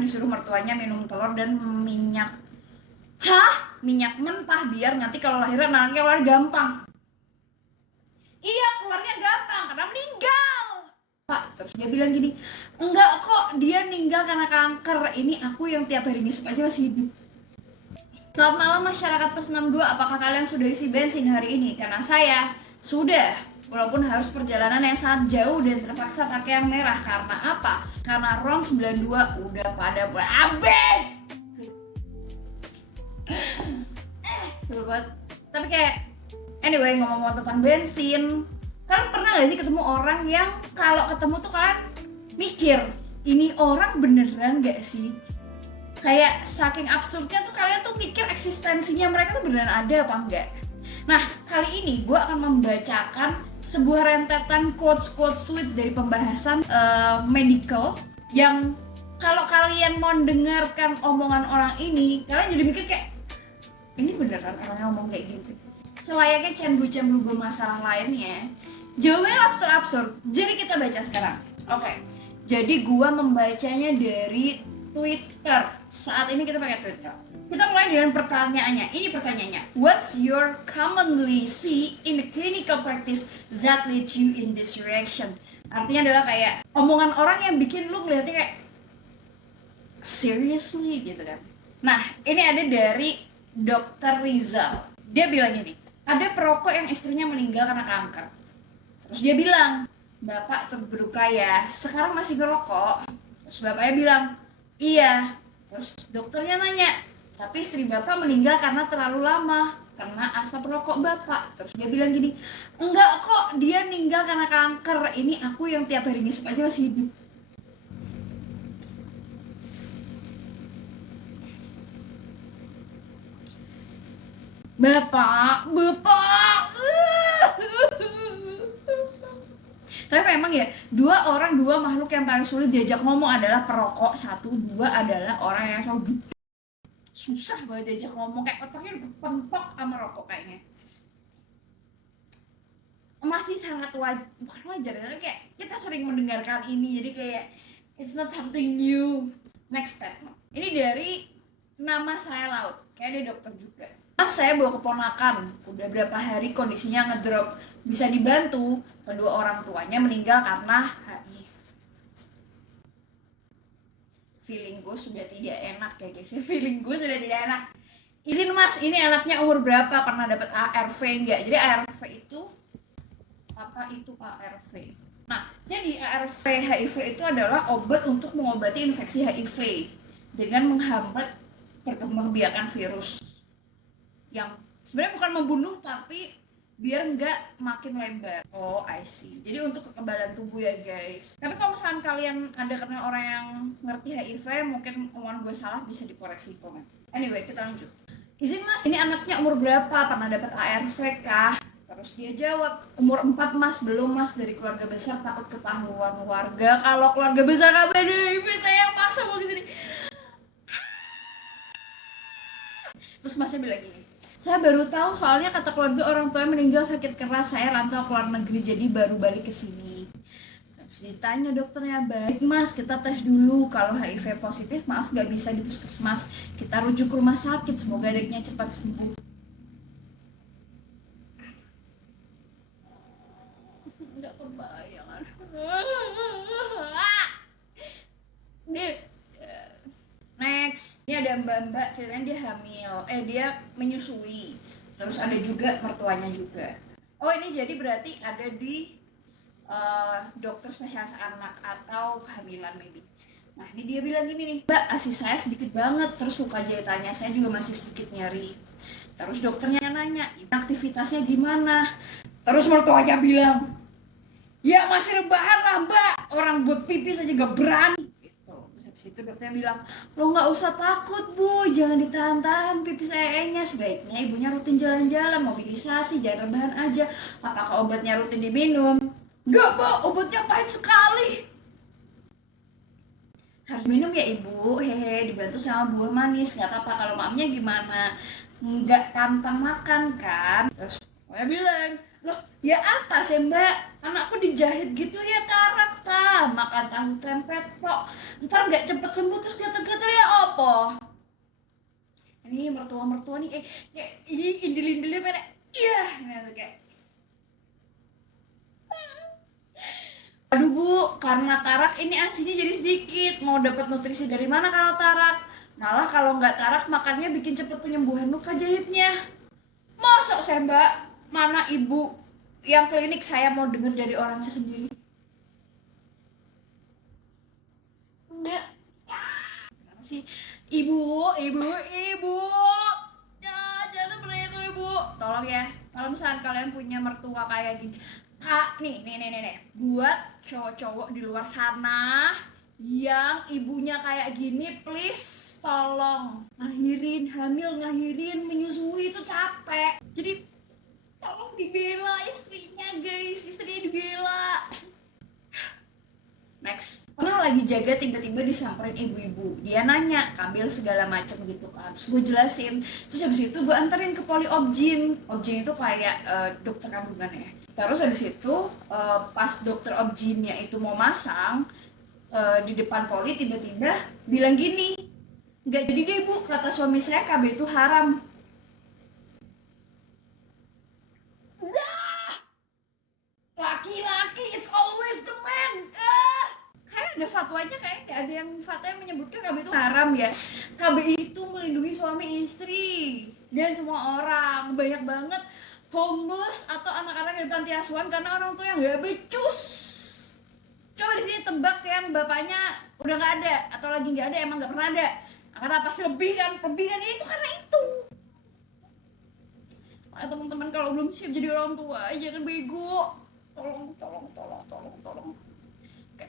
Disuruh mertuanya minum telur dan minyak. Hah? Minyak mentah biar nanti kalau lahiran anaknya keluar gampang. Iya, keluarnya gampang karena meninggal. Pak, terus dia bilang gini, enggak kok, dia meninggal karena kanker. Ini aku yang tiap hari ngisep aja masih hidup. Selamat malam masyarakat Plus 62, apakah kalian sudah isi bensin hari ini? Karena saya sudah, walaupun harus perjalanan yang sangat jauh dan terpaksa pakai yang merah. Karena apa? Karena RON 92 udah pada habis. Seru banget. Tapi kayak, anyway, ngomong-ngomong tentang bensin, kalian pernah gak sih ketemu orang yang kalau ketemu tuh kalian mikir, ini orang beneran gak sih? Kayak saking absurdnya tuh kalian tuh mikir eksistensinya mereka tuh beneran ada apa enggak. Nah, kali ini gue akan membacakan sebuah rentetan quotes-quotes sweet dari pembahasan medical yang kalau kalian mau dengarkan omongan orang ini, kalian jadi mikir kayak, ini beneran orangnya ngomong kayak gitu. Selayaknya cemburu-cemburu gue masalah lainnya, jawabannya absurd-absurd. Jadi kita baca sekarang. Oke. Jadi gue membacanya dari Twitter. Saat ini kita pakai Twitter. Kita mulai dengan pertanyaannya. Ini pertanyaannya. What's your commonly see in the clinical practice that leads you in this reaction? Artinya adalah kayak omongan orang yang bikin lu ngeliatnya kayak seriously gitu kan. Nah, ini ada dari Dr. Rizal. Dia bilang gini, ada perokok yang istrinya meninggal karena kanker. Terus dia bilang, Bapak turut berduka ya, sekarang masih ngerokok. Terus bapaknya bilang, iya. Terus dokternya nanya, tapi istri Bapak meninggal karena terlalu lama, karena asap rokok Bapak. Terus dia bilang gini, enggak kok, dia meninggal karena kanker. Ini aku yang tiap hari ngisep aja masih hidup. Bapak. Tapi memang ya, dua makhluk yang paling sulit diajak ngomong adalah perokok, satu, dua adalah orang yang selalu susah banget diajak ngomong, kayak otaknya udah pentok sama rokok kayaknya. Masih sangat bukan wajar, tapi kayak kita sering mendengarkan ini, jadi kayak it's not something new. Next step. Ini dari nama saya Laut, kayak dia dokter juga. Mas, saya bawa keponakan, udah berapa hari kondisinya ngedrop, bisa dibantu. Kedua orang tuanya meninggal karena HIV. Feeling gue sudah tidak enak kayak gitu. Feeling gue sudah tidak enak. Izin mas, ini anaknya umur berapa? Pernah dapat ARV enggak? Jadi ARV itu apa itu ARV? Nah, jadi ARV HIV itu adalah obat untuk mengobati infeksi HIV dengan menghambat perkembangbiakan virus yang sebenarnya bukan membunuh tapi biar nggak makin lebar. Oh, I see. Jadi untuk kekebalan tubuh ya guys. Tapi kalau misalkan kalian ada kenal orang yang ngerti HIV, mungkin omongan gue salah, bisa dikoreksi di komen. Anyway, kita lanjut. Izin mas, ini anaknya umur berapa? Pernah dapat ARV kah? Terus dia jawab, umur 4 mas, belum mas, dari keluarga besar, takut ketahuan warga. Kalau keluarga besar gak ada HIV, saya paksa mau kesini. Terus masnya bilang gini, saya baru tahu soalnya kata keluarga orang tua meninggal sakit keras, saya rantau ke luar negeri jadi baru balik ke sini. Terus ditanya dokternya, baik mas, kita tes dulu, kalau HIV positif maaf gak bisa di puskesmas, kita rujuk ke rumah sakit, semoga adiknya cepat sembuh. Nggak kebayang. Next, ini ada mbak-mbak ceritanya dia hamil, dia menyusui. Terus ada juga mertuanya juga. Oh, ini jadi berarti ada di dokter spesialis anak atau kehamilan maybe. Nah, ini dia bilang gini nih, Mbak, ASI saya sedikit banget, terus luka jahitannya saya juga masih sedikit nyeri. Terus dokternya nanya, aktivitasnya gimana? Terus mertuanya bilang, ya masih rebahan lah mbak, orang buat pipis aja gak berani. Itu dokternya bilang, lo nggak usah takut bu, jangan ditahan-tahan pipis nya, sebaiknya ibunya rutin jalan-jalan, mobilisasi, jangan rebahan aja. Apakah obatnya rutin diminum? Nggak bu, obatnya pahit sekali. Harus minum ya ibu, hehe, dibantu sama buah manis, nggak apa-apa. Kalau mamnya gimana? Nggak pantang makan kan? Terus saya bilang, Loh, ya apa sih mbak? Anakku dijahit gitu ya tarak ta, makan tahu tempe kok. Ntar nggak cepet sembuh terus gatel-gatel ya apa? Ini mertua-mertua nih, kayak ini indil-indilnya pada, iya, gitu kayak. Aduh bu, karena tarak ini asinya jadi sedikit. Mau dapat nutrisi dari mana kalau tarak? Malah kalau nggak tarak makannya bikin cepet penyembuhan luka jahitnya. Masa saya mbak, mana ibu yang klinik saya mau dengar dari orangnya sendiri? Enggak. Kenapa sih? Ibu. Ya, jangan seperti itu ibu. Tolong ya, kalau misalnya kalian punya mertua kayak gini, kak, nih, buat cowok-cowok di luar sana yang ibunya kayak gini, please tolong ngakhirin hamil, ngakhirin menyusui itu capek. Jadi tolong dibela istrinya guys, istrinya dibela. Next, pernah lagi jaga tiba-tiba disamperin ibu-ibu, dia nanya kambil segala macam gitu kan, terus gue jelasin, terus habis itu gue anterin ke poli obgyn. Obgyn itu kayak dokter kandungan ya. Terus habis itu pas dokter obgynnya itu mau masang di depan poli, tiba-tiba bilang gini, nggak jadi deh bu, kata suami saya KB itu haram. Laki-laki it's always the man. Kayak ada fatwanya, kayak ada yang fatwa yang menyebutkan KB itu haram ya. KB itu melindungi suami istri dan semua orang. Banyak banget homeless atau anak-anak di panti asuhan karena orang tua yang nggak becus. Coba di sini tebak yang bapaknya udah nggak ada atau lagi nggak ada, emang nggak pernah ada. Kata pasti lebih kan itu karena itu. Teman-teman kalau belum siap jadi orang tua jangan bego. Tolong. Oke.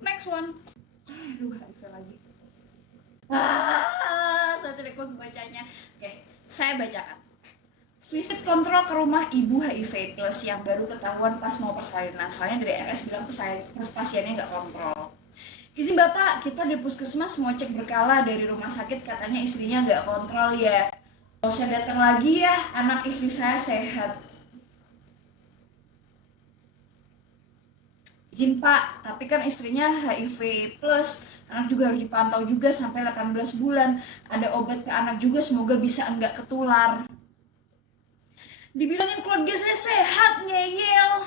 Next one. Aduh, HIV lagi. Saya tidak kuat bacanya. Oke, saya bacakan. Visit kontrol ke rumah ibu HIV plus yang baru ketahuan pas mau persalinan. Soalnya dari RS bilang pasiennya nggak kontrol. Izin bapak, kita di puskesmas mau cek berkala dari rumah sakit, katanya istrinya nggak kontrol ya. Kalau saya datang lagi ya, anak istri saya sehat. Izin pak, tapi kan istrinya HIV plus, anak juga harus dipantau juga sampai 18 bulan. Ada obat ke anak juga, semoga bisa enggak ketular. Dibilangin keluarga saya sehat, ngeyel.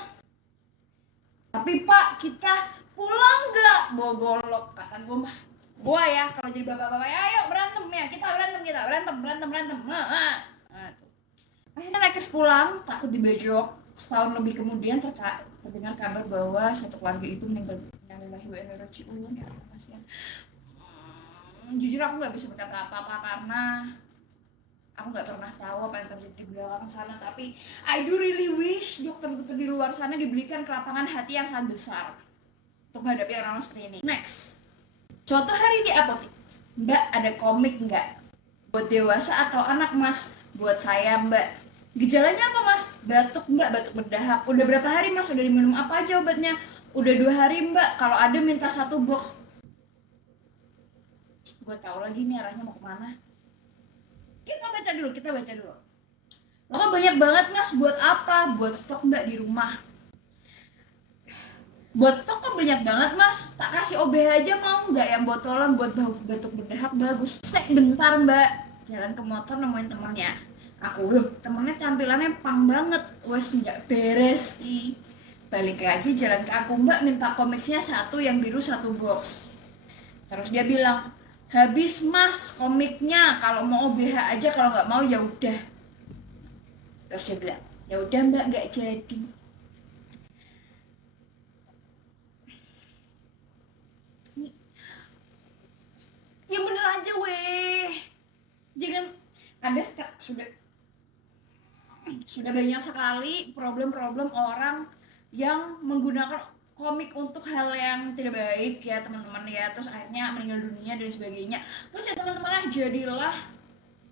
Tapi pak, kita pulang nggak? Bawa golok, kata gue mah. Gue ya, kalau jadi bapak-bapak, ayo berantem ya, kita berantem. Akhirnya Rekes pulang, takut dibejok. Setahun lebih kemudian terdengar kabar bahwa satu keluarga itu meninggal. Ya, kasihan. Jujur aku nggak bisa berkata apa-apa karena aku nggak pernah tahu apa yang terjadi di belakang sana. Tapi I do really wish dokter-dokter di luar sana diberikan kelapangan hati yang sangat besar untuk menghadapi orang-orang seperti ini. Next, suatu hari di apotek, mbak ada komik nggak? Buat dewasa atau anak mas? Buat saya mbak. Gejalanya apa mas? Batuk mbak, batuk berdahak. Udah berapa hari mas? Udah diminum apa aja obatnya? Udah 2 hari mbak, kalau ada minta 1 box. Gue tahu lagi nih arahnya mau kemana. Kita baca dulu. Lo banyak banget mas, buat apa? Buat stok mbak di rumah. Buat stok kok banyak banget mas, tak kasih OBH aja mau nggak, yang botolan buat batuk berdahak bagus. Bentar mbak, jalan ke motor nemuin temennya. Aku loh, temennya tampilannya pang banget, wes nggak beres ki. Balik lagi jalan ke aku, mbak minta komiknya 1 yang biru 1 box. Terus dia bilang, habis mas komiknya, kalau mau OBH aja, kalau nggak mau ya udah. Terus dia bilang, ya udah mbak nggak jadi. Ya bener aja weh, jangan. Ada sudah banyak sekali problem-problem orang yang menggunakan komik untuk hal yang tidak baik ya teman-teman ya, terus akhirnya meninggal dunia dan sebagainya. Terus ya teman-teman, jadilah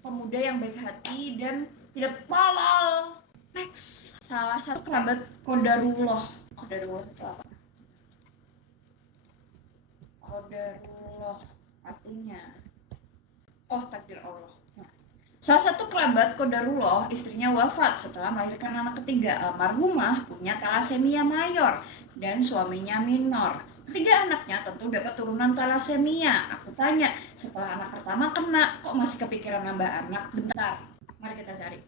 pemuda yang baik hati dan tidak tolol. Next, salah satu kerabat Qadarullah itu apa? Qadarullah artinya takdir Allah. Salah satu kerabat Kodarullah, istrinya wafat setelah melahirkan anak ketiga. Almarhumah punya talasemia mayor dan suaminya minor. Ketiga anaknya tentu dapat turunan talasemia. Aku tanya, setelah anak pertama kena, kok masih kepikiran nambah anak? Bentar, mari kita cari.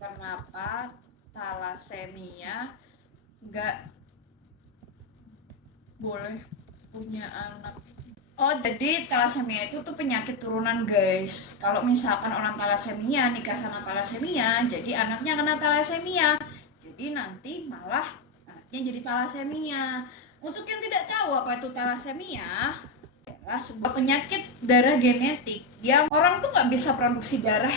Kenapa talasemia nggak boleh punya anak? Oh, jadi talasemia itu tuh penyakit turunan, guys. Kalau misalkan orang talasemia nikah sama talasemia, jadi anaknya kena talasemia. Jadi nanti malah anaknya jadi talasemia. Untuk yang tidak tahu apa itu talasemia, adalah sebuah penyakit darah genetik yang orang tuh nggak bisa produksi darah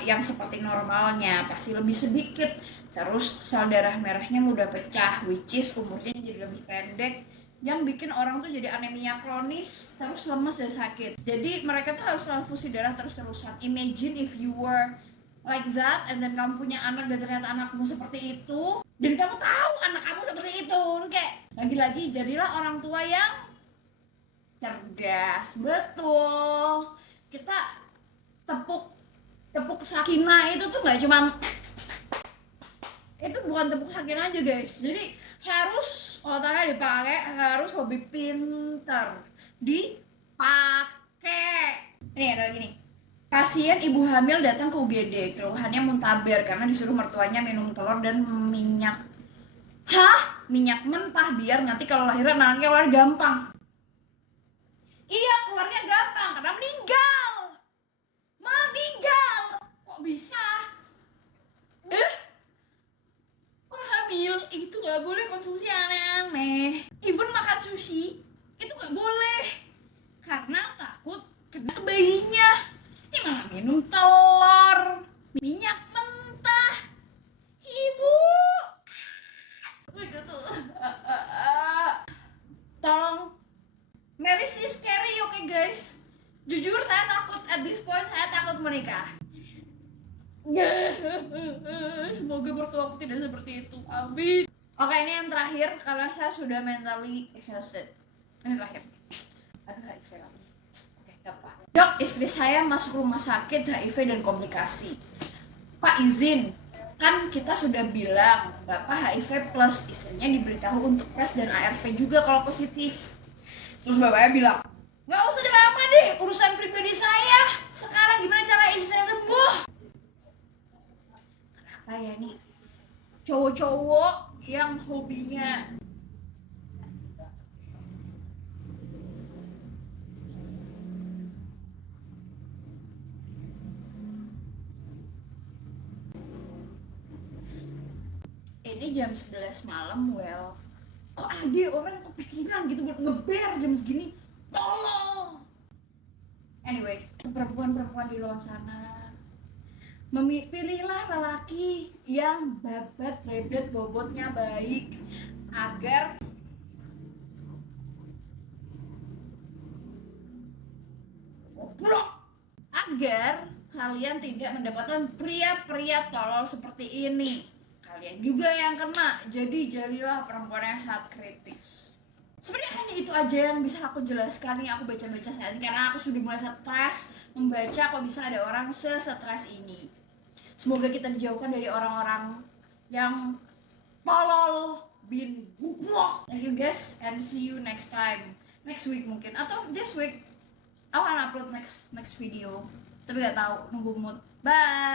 yang seperti normalnya, pasti lebih sedikit. Terus sel darah merahnya mudah pecah, which is umurnya jadi lebih pendek, yang bikin orang tuh jadi anemia kronis, terus lemes dan sakit. Jadi mereka tuh harus transfusi darah terus-terusan. Imagine if you were like that and then kamu punya anak dan ternyata anakmu seperti itu, dan kamu tahu anak kamu seperti itu. Kayak lagi-lagi jadilah orang tua yang cerdas. Betul. Kita tepuk sakinah itu tuh nggak cuman, itu bukan tepuk sakinah aja, guys. Jadi harus otaknya dipakai, harus lebih pinter dipakai. Ini ada gini, pasien ibu hamil datang ke UGD, keluhannya muntaber karena disuruh mertuanya minum telur dan minyak. Hah? Minyak mentah biar nanti kalau lahiran anaknya keluar gampang. Iya, keluarnya gampang karena meninggal. Meninggal. Kok bisa? Hamil itu nggak boleh konsumsi aneh-aneh. Even makan sushi itu nggak boleh karena takut kena ke bayinya. Ini malah minum telur, minyak mentah. Ibu, begitu. Tolong, marriage is scary, oke guys. Jujur saya takut, at this point saya takut menikah. Semoga mertuaku tidak seperti itu, amin. Oke, ini yang terakhir karena saya sudah mentally exhausted. Ini terakhir. Aduh, HIV lagi. Oke, gampang. Dok, istri saya masuk rumah sakit HIV dan komplikasi. Pak izin, kan kita sudah bilang Bapak HIV plus, istrinya diberitahu untuk tes dan ARV juga kalau positif. Terus bapaknya bilang, nggak usah ceramah deh, urusan pribadi saya. Sekarang gimana cara istri saya sembuh? Ya nih, cowok-cowok yang hobinya ini jam 11 malam, well, kok ada orang kepikiran gitu buat ngeber jam segini? Tolong. Anyway, perempuan-perempuan di luar sana, pilihlah lelaki yang bebet bobotnya baik agar kalian tidak mendapatkan pria-pria tolol seperti ini. Kalian juga yang kena. Jadi jadilah perempuan yang sangat kritis. Sebenarnya hanya itu aja yang bisa aku jelaskan nih. Aku baca-baca saat ini karena aku sudah mulai stres membaca kok bisa ada orang stres ini. Semoga kita dijauhkan dari orang-orang yang tolol bin goblok. Thank you guys and see you next time. Next week mungkin atau this week. Aku akan upload next video. Tapi gak tahu, nunggu mood. Bye.